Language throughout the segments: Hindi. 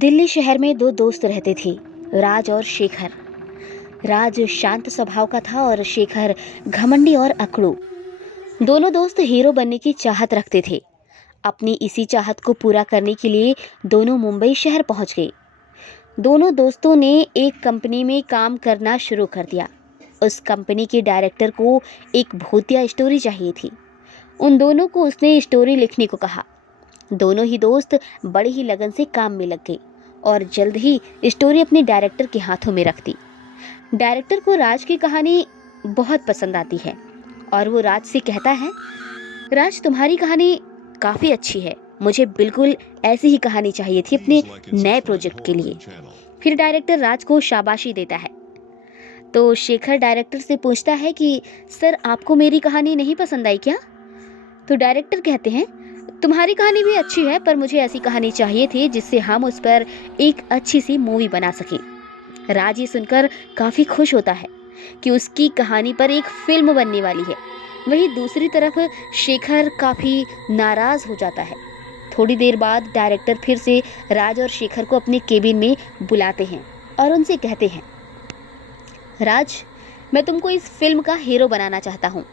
दिल्ली शहर में दो दोस्त रहते थे, राज और शेखर। राज शांत स्वभाव का था और शेखर घमंडी और अकड़ू। दोनों दोस्त हीरो बनने की चाहत रखते थे। अपनी इसी चाहत को पूरा करने के लिए दोनों मुंबई शहर पहुंच गए। दोनों दोस्तों ने एक कंपनी में काम करना शुरू कर दिया। उस कंपनी के डायरेक्टर को एक भूतिया स्टोरी चाहिए थी। उन दोनों को उसने स्टोरी लिखने को कहा। दोनों ही दोस्त बड़ी ही लगन से काम में लग गए और जल्द ही स्टोरी अपने डायरेक्टर के हाथों में रख दी। डायरेक्टर को राज की कहानी बहुत पसंद आती है और वो राज से कहता है, राज तुम्हारी कहानी काफ़ी अच्छी है, मुझे बिल्कुल ऐसी ही कहानी चाहिए थी अपने नए प्रोजेक्ट के लिए। फिर डायरेक्टर राज को शाबाशी देता है। तो शेखर डायरेक्टर से पूछता है कि सर आपको मेरी कहानी नहीं पसंद आई क्या? तो डायरेक्टर कहते हैं, तुम्हारी कहानी भी अच्छी है पर मुझे ऐसी कहानी चाहिए थी जिससे हम उस पर एक अच्छी सी मूवी बना सकें। राज ये सुनकर काफ़ी खुश होता है कि उसकी कहानी पर एक फिल्म बनने वाली है। वहीं दूसरी तरफ शेखर काफ़ी नाराज़ हो जाता है। थोड़ी देर बाद डायरेक्टर फिर से राज और शेखर को अपने केबिन में बुलाते हैं और उनसे कहते हैं, राज मैं तुमको इस फिल्म का हीरो बनाना चाहता हूँ।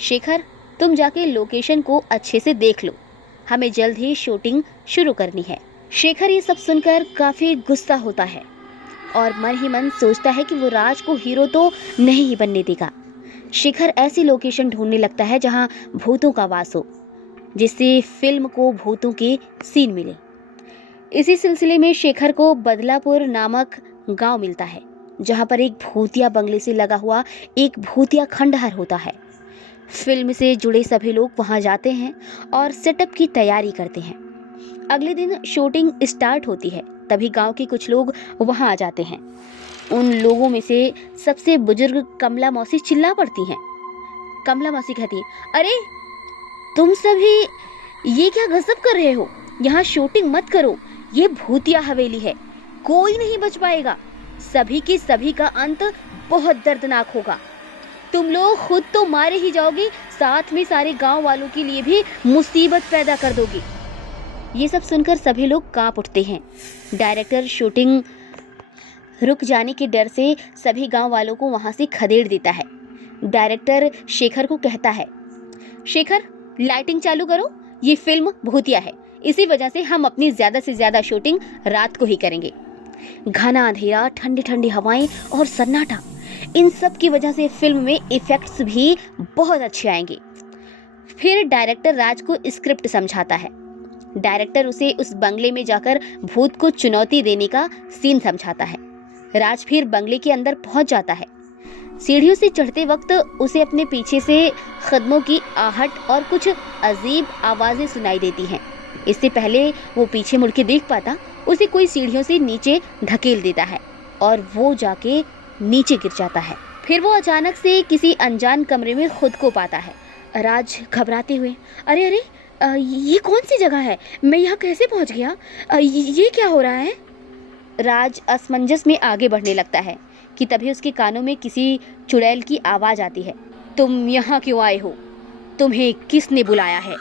शेखर तुम जाके लोकेशन को अच्छे से देख लो, हमें जल्द ही शूटिंग शुरू करनी है। शेखर ये सब सुनकर काफ़ी गुस्सा होता है और मन ही मन सोचता है कि वो राज को हीरो तो नहीं ही बनने देगा। शेखर ऐसी लोकेशन ढूंढने लगता है जहां भूतों का वास हो, जिससे फिल्म को भूतों के सीन मिले। इसी सिलसिले में शेखर को बदलापुर नामक गांव मिलता है, जहां पर एक भूतिया बंगले से लगा हुआ एक भूतिया खंडहर होता है। फिल्म से जुड़े सभी लोग वहां जाते हैं और सेटअप की तैयारी करते हैं। अगले दिन शूटिंग स्टार्ट होती है, तभी गांव के कुछ लोग वहां आ जाते हैं। उन लोगों में से सबसे बुजुर्ग कमला मौसी चिल्ला पड़ती हैं। कमला मौसी कहती है, अरे तुम सभी ये क्या गजब कर रहे हो? यहाँ शूटिंग मत करो, ये भूतिया हवेली है, कोई नहीं बच पाएगा। सभी के सभी का अंत बहुत दर्दनाक होगा। तुम लोग खुद तो मारे ही जाओगे, साथ में सारे गांव वालों के लिए भी मुसीबत पैदा कर दोगे। ये सब सुनकर सभी लोग कांप उठते हैं। डायरेक्टर शूटिंग रुक जाने के डर से सभी गांव वालों को वहां से खदेड़ देता है। डायरेक्टर शेखर को कहता है, शेखर लाइटिंग चालू करो, ये फिल्म भूतिया है, इसी वजह से हम अपनी ज़्यादा से ज़्यादा शूटिंग रात को ही करेंगे। घना अंधेरा, ठंडी ठंडी हवाएं और सन्नाटा, इन सब की वजह से फिल्म में इफेक्ट्स भी बहुत अच्छे आएंगे। फिर डायरेक्टर राज को स्क्रिप्ट समझाता है। डायरेक्टर उसे उस बंगले में जाकर भूत को चुनौती देने का सीन समझाता है। राज फिर बंगले के अंदर पहुंच जाता है। सीढ़ियों से चढ़ते वक्त उसे अपने पीछे से कदमों की आहट और कुछ अजीब आवाज़ें सुनाई देती हैं। इससे पहले वो पीछे मुड़ के देख पाता, उसे कोई सीढ़ियों से नीचे धकेल देता है और वो जाके नीचे गिर जाता है। फिर वो अचानक से किसी अनजान कमरे में खुद को पाता है। राज घबराते हुए, अरे अरे ये कौन सी जगह है? मैं यहाँ कैसे पहुँच गया? ये क्या हो रहा है? राज असमंजस में आगे बढ़ने लगता है कि तभी उसके कानों में किसी चुड़ैल की आवाज़ आती है, तुम यहाँ क्यों आए हो? तुम्हें किसने बुलाया है?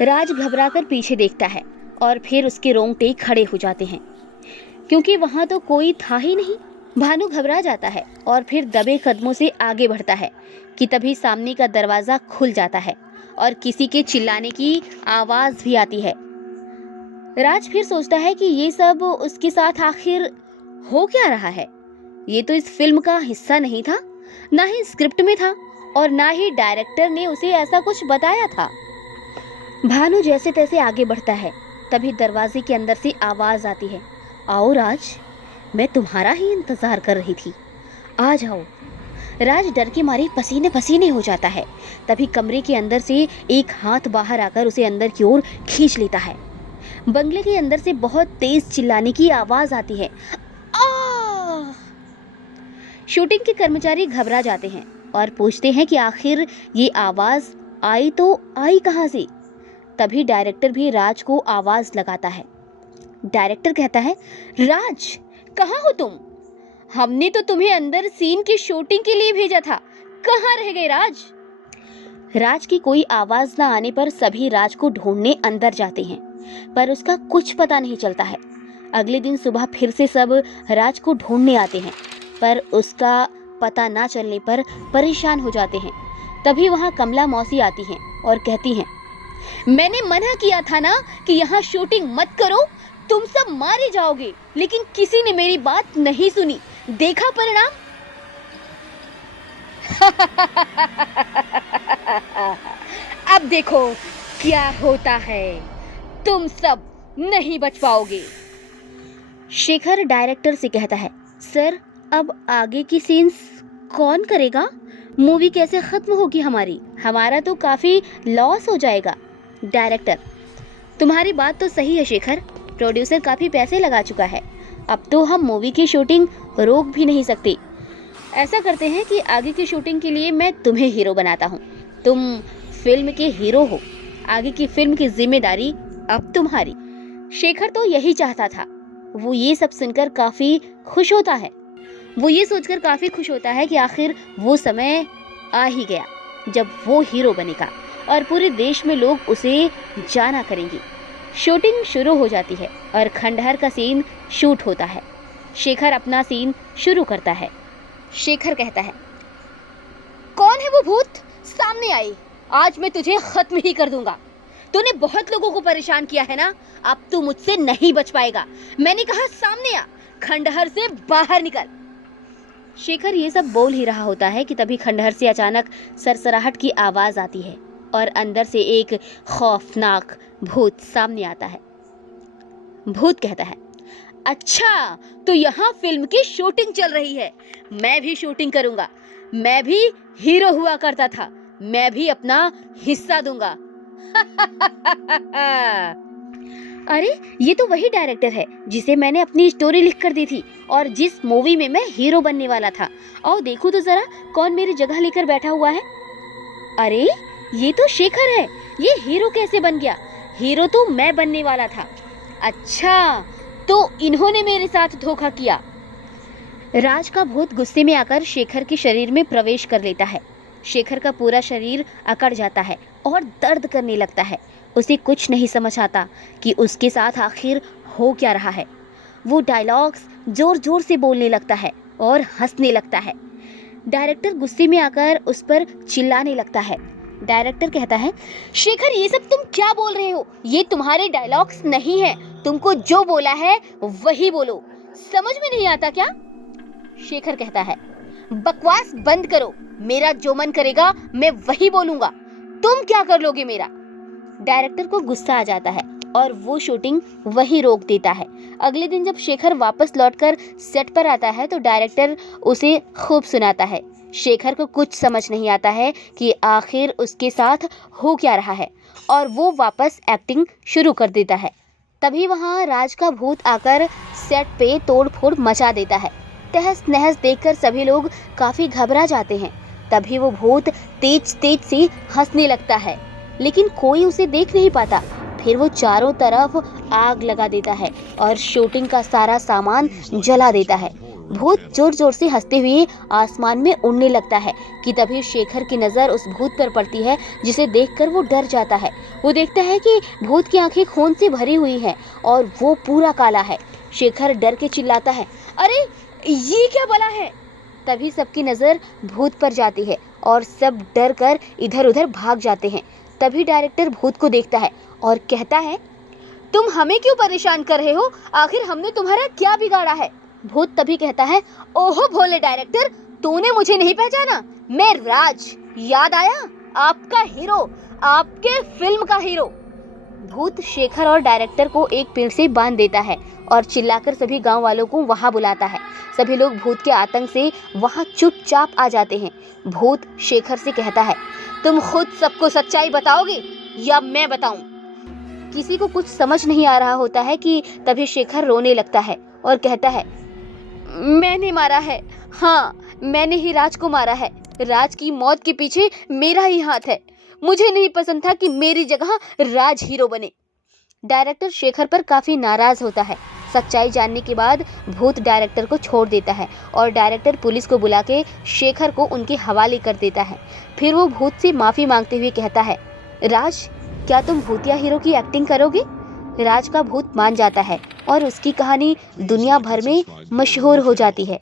राज घबराकर पीछे देखता है और फिर उसके रोंगटे खड़े हो जाते हैं, क्योंकि वहाँ तो कोई था ही नहीं। भानु घबरा जाता है और फिर दबे कदमों से आगे बढ़ता है कि तभी सामने का दरवाज़ा खुल जाता है और किसी के चिल्लाने की आवाज़ भी आती है। राज फिर सोचता है कि ये सब उसके साथ आखिर हो क्या रहा है। ये तो इस फिल्म का हिस्सा नहीं था, ना ही स्क्रिप्ट में था और ना ही डायरेक्टर ने उसे ऐसा कुछ बताया था। भानु जैसे तैसे आगे बढ़ता है, तभी दरवाजे के अंदर से आवाज़ आती है, आओ राज, मैं तुम्हारा ही इंतज़ार कर रही थी, आ जाओ। राज डर के मारे पसीने पसीने हो जाता है। तभी कमरे के अंदर से एक हाथ बाहर आकर उसे अंदर की ओर खींच लेता है। बंगले के अंदर से बहुत तेज चिल्लाने की आवाज़ आती है, आ! शूटिंग के कर्मचारी घबरा जाते हैं और पूछते हैं कि आखिर ये आवाज़ आई तो आई कहाँ से। तभी डायरेक्टर भी राज को आवाज़ लगाता है। डायरेक्टर कहता है, राज कहाँ हो तुम? हमने तो तुम्हें अंदर सीन की शूटिंग के लिए भेजा था, कहाँ रह गए राज? राज की कोई आवाज़ न आने पर सभी राज को ढूंढने अंदर जाते हैं, पर उसका कुछ पता नहीं चलता है। अगले दिन सुबह फिर से सब राज को ढूंढने आते हैं, पर उसका पता ना चलने पर परेशान हो जाते हैं। तभी वहाँ कमला मौसी आती हैं और कहती हैं, मैंने मना किया था ना कि यहाँ शूटिंग मत करो, तुम सब मारे जाओगे, लेकिन किसी ने मेरी बात नहीं सुनी। देखा परिणाम। अब देखो क्या होता है, तुम सब नहीं बच पाओगे। शेखर डायरेक्टर से कहता है, सर अब आगे की सीन्स कौन करेगा? मूवी कैसे खत्म होगी हमारी? हमारा तो काफी लॉस हो जाएगा। डायरेक्टर, तुम्हारी बात तो सही है शेखर, प्रोड्यूसर काफी पैसे लगा चुका है, अब तो हम मूवी की शूटिंग रोक भी नहीं सकते। ऐसा करते हैं कि आगे की शूटिंग के लिए मैं तुम्हें हीरो बनाता हूँ, तुम फिल्म के हीरो हो, आगे की फिल्म की जिम्मेदारी अब तुम्हारी। शेखर तो यही चाहता था। वो ये सब सुनकर काफी खुश होता है। वो ये सोचकर काफी खुश होता है कि आखिर वो समय आ ही गया जब वो हीरो बनेगा और पूरे देश में लोग उसे जाना करेंगे। शूटिंग शुरू हो जाती है और खंडहर का सीन शूट होता है। शेखर अपना सीन शुरू करता है। शेखर कहता है, कौन है वो भूत? सामने आई, आज मैं तुझे खत्म ही कर दूंगा। तूने बहुत लोगों को परेशान किया है ना, अब तू मुझसे नहीं बच पाएगा। मैंने कहा सामने आ, खंडहर से बाहर निकल। शेखर ये सब बोल ही रहा होता है कि तभी खंडहर से अचानक सरसराहट की आवाज आती है और अंदर से एक खौफनाक भूत सामने आता है। भूत कहता है, अच्छा तो यहाँ फिल्म की शूटिंग चल रही है, मैं भी शूटिंग करूंगा, मैं भी हीरो हुआ करता था, मैं भी अपना हिस्सा दूंगा। अरे ये तो वही डायरेक्टर है जिसे मैंने अपनी स्टोरी लिख कर दी थी और जिस मूवी में मैं हीरो बनने वाला था। और देखो तो जरा कौन मेरी जगह लेकर बैठा हुआ है। अरे ये तो शेखर है, ये हीरो कैसे बन गया? हीरो तो मैं बनने वाला था। अच्छा तो इन्होंने मेरे साथ धोखा किया। राज का भूत गुस्से में आकर शेखर के शरीर में प्रवेश कर लेता है। शेखर का पूरा शरीर अकड़ जाता है और दर्द करने लगता है। उसे कुछ नहीं समझ आता कि उसके साथ आखिर हो क्या रहा है। वो डायलॉग्स जोर जोर से बोलने लगता है और हंसने लगता है। डायरेक्टर गुस्से में आकर उस पर चिल्लाने लगता है। डायरेक्टर कहता है, शेखर ये सब तुम क्या बोल रहे हो? ये तुम्हारे डायलॉग्स नहीं है, तुमको जो बोला है वही बोलो, समझ में नहीं आता क्या? शेखर कहता है, बकवास बंद करो, मेरा जो मन करेगा मैं वही बोलूंगा, तुम क्या कर लोगे मेरा? डायरेक्टर को गुस्सा आ जाता है और वो शूटिंग वहीं रोक देता है। अगले दिन जब शेखर वापस लौटकर सेट पर आता है तो डायरेक्टर उसे खूब सुनाता है। शेखर को कुछ समझ नहीं आता है कि आखिर उसके साथ हो क्या रहा है और वो वापस एक्टिंग शुरू कर देता है। तभी वहाँ राज का भूत आकर सेट पे तोड़-फोड़ मचा देता है। तहस नहस देखकर सभी लोग काफी घबरा जाते हैं। तभी वो भूत तेज तेज से हंसने लगता है, लेकिन कोई उसे देख नहीं पाता। फिर वो चारों तरफ आग लगा देता है और शूटिंग का सारा सामान जला देता है। भूत जोर जोर से हंसते हुए आसमान में उड़ने लगता है कि तभी शेखर की नज़र उस भूत पर पड़ती है, जिसे देखकर वो डर जाता है। वो देखता है कि भूत की आंखें खून से भरी हुई हैं और वो पूरा काला है। शेखर डर के चिल्लाता है, अरे ये क्या बला है? तभी सबकी नज़र भूत पर जाती है और सब डर कर इधर उधर भाग जाते हैं। तभी डायरेक्टर भूत को देखता है और कहता है, तुम हमें क्यों परेशान कर रहे हो? आखिर हमने तुम्हारा क्या बिगाड़ा है? भूत तभी कहता है, ओहो भोले डायरेक्टर, तूने मुझे नहीं पहचाना? मैं राज, याद आया? आपका हीरो, आपके फिल्म का हीरो। भूत शेखर और डायरेक्टर को एक पेड़ से बांध देता है और चिल्लाकर सभी गांव वालों को वहां बुलाता है। सभी लोग भूत के आतंक से वहां चुपचाप आ जाते हैं। भूत शेखर से कहता है, तुम खुद सबको सच्चाई बताओगे या मैं बताऊं? किसी को कुछ समझ नहीं आ रहा होता है कि तभी शेखर रोने लगता है और कहता है, मैंने मारा है, हाँ मैंने ही राज को मारा है। राज की मौत के पीछे मेरा ही हाथ है। मुझे नहीं पसंद था कि मेरी जगह राज हीरो बने। डायरेक्टर शेखर पर काफी नाराज होता है। सच्चाई जानने के बाद भूत डायरेक्टर को छोड़ देता है और डायरेक्टर पुलिस को बुला के शेखर को उनके हवाले कर देता है। फिर वो भूत से माफी मांगते हुए कहता है, राज क्या तुम भूतिया हीरो की एक्टिंग करोगे? राज का भूत मान जाता है और उसकी कहानी दुनिया भर में मशहूर हो जाती है।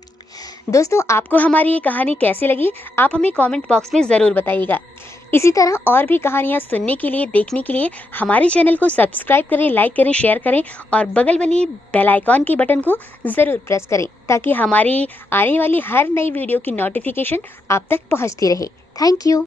दोस्तों, आपको हमारी ये कहानी कैसी लगी, आप हमें कमेंट बॉक्स में ज़रूर बताइएगा। इसी तरह और भी कहानियाँ सुनने के लिए, देखने के लिए हमारे चैनल को सब्सक्राइब करें, लाइक करें, शेयर करें और बगल बनी बेल आइकॉन की बटन को ज़रूर प्रेस करें ताकि हमारी आने वाली हर नई वीडियो की नोटिफिकेशन आप तक पहुंचती रहे। Thank you.